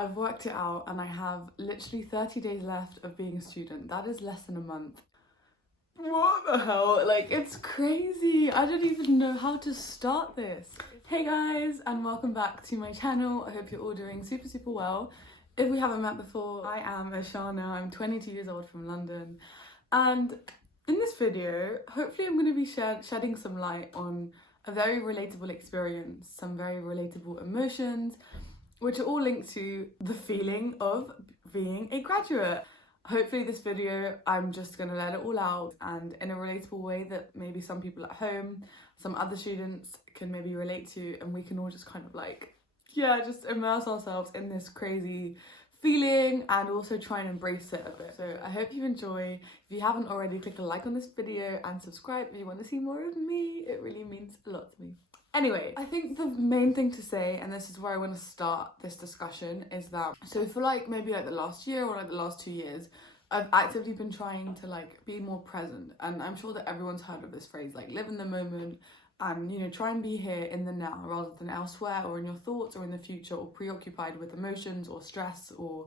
I've worked it out and I have literally 30 days left of being a student. That is less than a month. What the hell? Like, it's crazy. I don't even know how to start this. Hey guys, and welcome back to my channel. I hope you're all doing super well. If we haven't met before, I am Yshana. I'm 22 years old from London. And in this video, hopefully I'm going to be shedding some light on a very relatable experience, some very relatable emotions, which are all linked to the feeling of being a graduate. Hopefully this video, I'm just going to let it all out and in a relatable way that maybe some people at home, some other students can maybe relate to, and we can all just kind of like, just immerse ourselves in this crazy feeling and also try and embrace it a bit. So I hope you enjoy. If you haven't already, click a like on this video and subscribe if you want to see more of me. It really means a lot to me. Anyway, I think the main thing to say, and this is where I want to start this discussion, is that so for maybe the last year or the last 2 years, I've actively been trying to be more present. And I'm sure that everyone's heard of this phrase, live in the moment and try and be here in the now rather than elsewhere or in your thoughts or in the future or preoccupied with emotions or stress or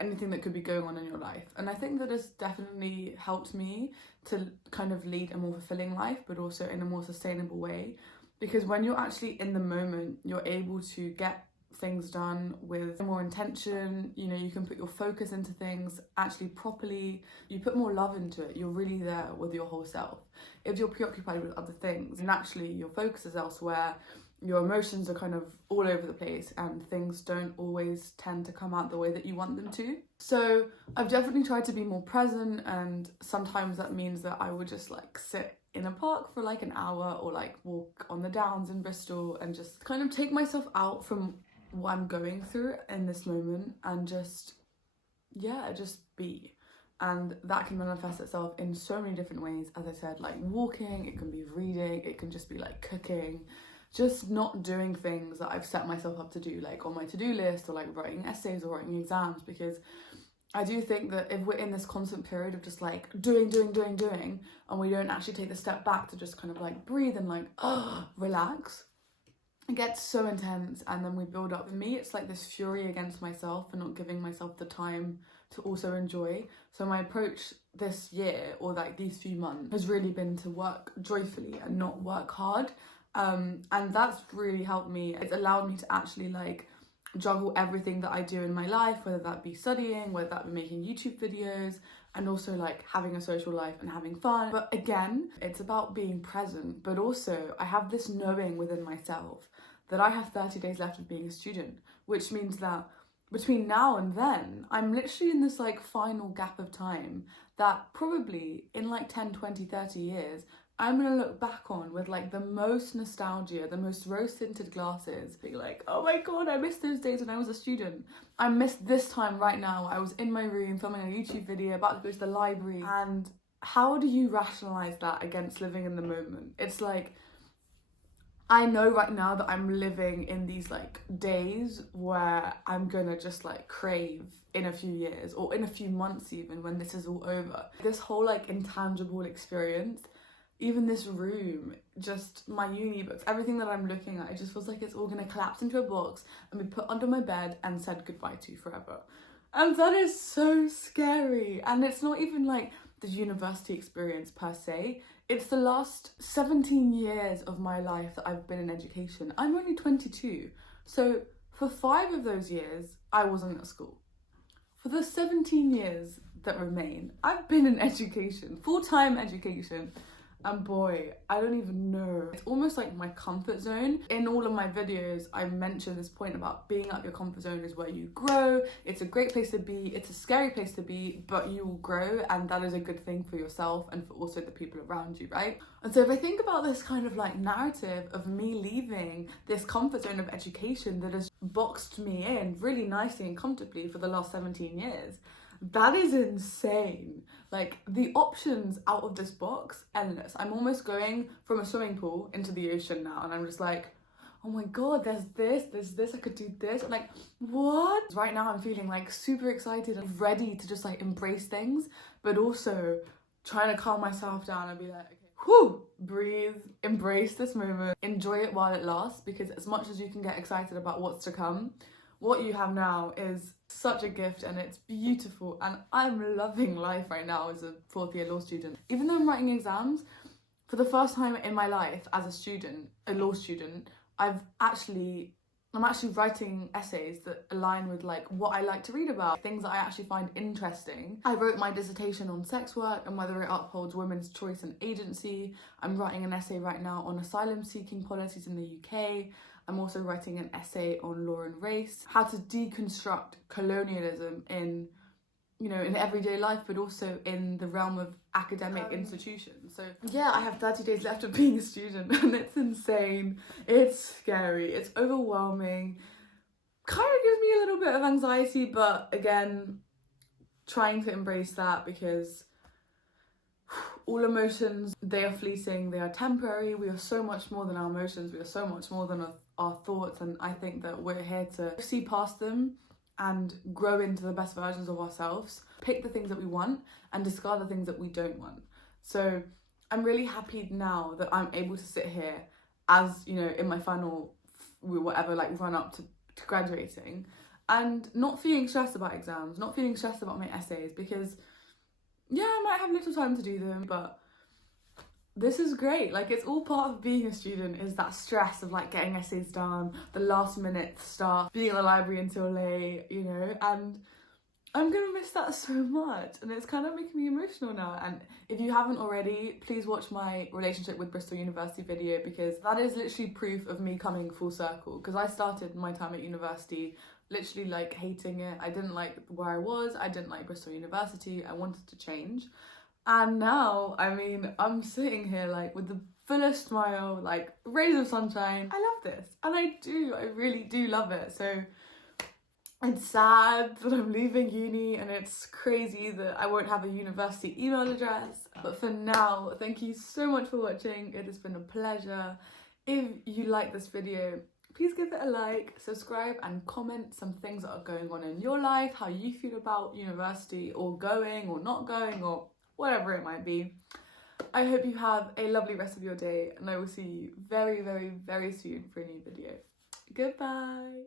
anything that could be going on in your life. And I think that has definitely helped me to kind of lead a more fulfilling life, but also in a more sustainable way. Because when you're actually in the moment, you're able to get things done with more intention. You can put your focus into things actually properly. You put more love into it. You're really there with your whole self. If you're preoccupied with other things, naturally your focus is elsewhere. Your emotions are kind of all over the place and things don't always tend to come out the way that you want them to. So I've definitely tried to be more present, and sometimes that means that I would just sit in a park for an hour or walk on the downs in Bristol and just kind of take myself out from what I'm going through in this moment and just be. And that can manifest itself in so many different ways. As I said, walking, it can be reading, it can just be cooking, just not doing things that I've set myself up to do, on my to-do list, or writing essays or writing exams, because I do think that if we're in this constant period of just doing, and we don't actually take the step back to just kind of breathe and relax, it gets so intense, and then we build up. For me, it's this fury against myself for not giving myself the time to also enjoy. So my approach this year, or these few months, has really been to work joyfully and not work hard. And that's really helped me. It's allowed me to actually juggle everything that I do in my life, whether that be studying, whether that be making YouTube videos, and also having a social life and having fun. But again, it's about being present, but also I have this knowing within myself that I have 30 days left of being a student, which means that between now and then, I'm literally in this final gap of time that probably in 10, 20, 30 years, I'm gonna look back on with the most nostalgia, the most rose-tinted glasses, be oh my god, I miss those days when I was a student. I miss this time right now. I was in my room filming a YouTube video, about to go to the library. And how do you rationalize that against living in the moment? It's I know right now that I'm living in these days where I'm gonna just crave in a few years or in a few months even, when this is all over. This whole intangible experience, even this room, just my uni books, everything that I'm looking at, it just feels it's all gonna collapse into a box and be put under my bed and said goodbye to forever. And that is so scary. And it's not even the university experience per se. It's the last 17 years of my life that I've been in education. I'm only 22. So for 5 of those years, I wasn't at school. For the 17 years that remain, I've been in education, full-time education. And boy, I don't even know. It's almost my comfort zone. In all of my videos, I mention this point about being out your comfort zone is where you grow. It's a great place to be. It's a scary place to be, but you will grow, and that is a good thing for yourself and for also the people around you, right? And so if I think about this kind of narrative of me leaving this comfort zone of education that has boxed me in really nicely and comfortably for the last 17 years, that is insane. The options out of this box, endless. I'm almost going from a swimming pool into the ocean now, and I'm just oh my god, there's this, I could do this. What? Right now I'm feeling super excited and ready to just embrace things, but also trying to calm myself down and be okay, whew, breathe, embrace this moment, enjoy it while it lasts, because as much as you can get excited about what's to come, what you have now is such a gift and it's beautiful, and I'm loving life right now as a fourth year law student. Even though I'm writing exams, for the first time in my life as a law student, I'm actually writing essays that align with like what I like to read about, things that I actually find interesting. I wrote my dissertation on sex work and whether it upholds women's choice and agency. I'm writing an essay right now on asylum seeking policies in the UK. I'm also writing an essay on law and race, how to deconstruct colonialism in, you know, in everyday life, but also in the realm of academic institutions. So yeah, I have 30 days left of being a student and it's insane, it's scary, it's overwhelming, kind of gives me a little bit of anxiety, but again, trying to embrace that because all emotions, they are fleeting, they are temporary. We are so much more than our emotions, we are so much more than our thoughts, and I think that we're here to see past them and grow into the best versions of ourselves, pick the things that we want and discard the things that we don't want. So I'm really happy now that I'm able to sit here as, you know, in my final whatever, like run up to graduating, and not feeling stressed about exams, not feeling stressed about my essays, because yeah, I might have little time to do them, but this is great. Like, it's all part of being a student, is that stress of like getting essays done, the last minute stuff, being in the library until late, you know, and I'm gonna miss that so much, and it's kind of making me emotional now. And if you haven't already, please watch my relationship with Bristol University video, because that is literally proof of me coming full circle, because I started my time at university literally like hating it. I didn't like where I was, I didn't like Bristol University, I wanted to change. And now, I mean, I'm sitting here like with the fullest smile, like rays of sunshine. I love this, and I really do love it. So it's sad that I'm leaving uni, and it's crazy that I won't have a university email address. But for now, thank you so much for watching. It has been a pleasure. If you like this video, please give it a like, subscribe and comment some things that are going on in your life, how you feel about university, or going or not going, or whatever it might be. I hope you have a lovely rest of your day, and I will see you very, very, very soon for a new video. Goodbye.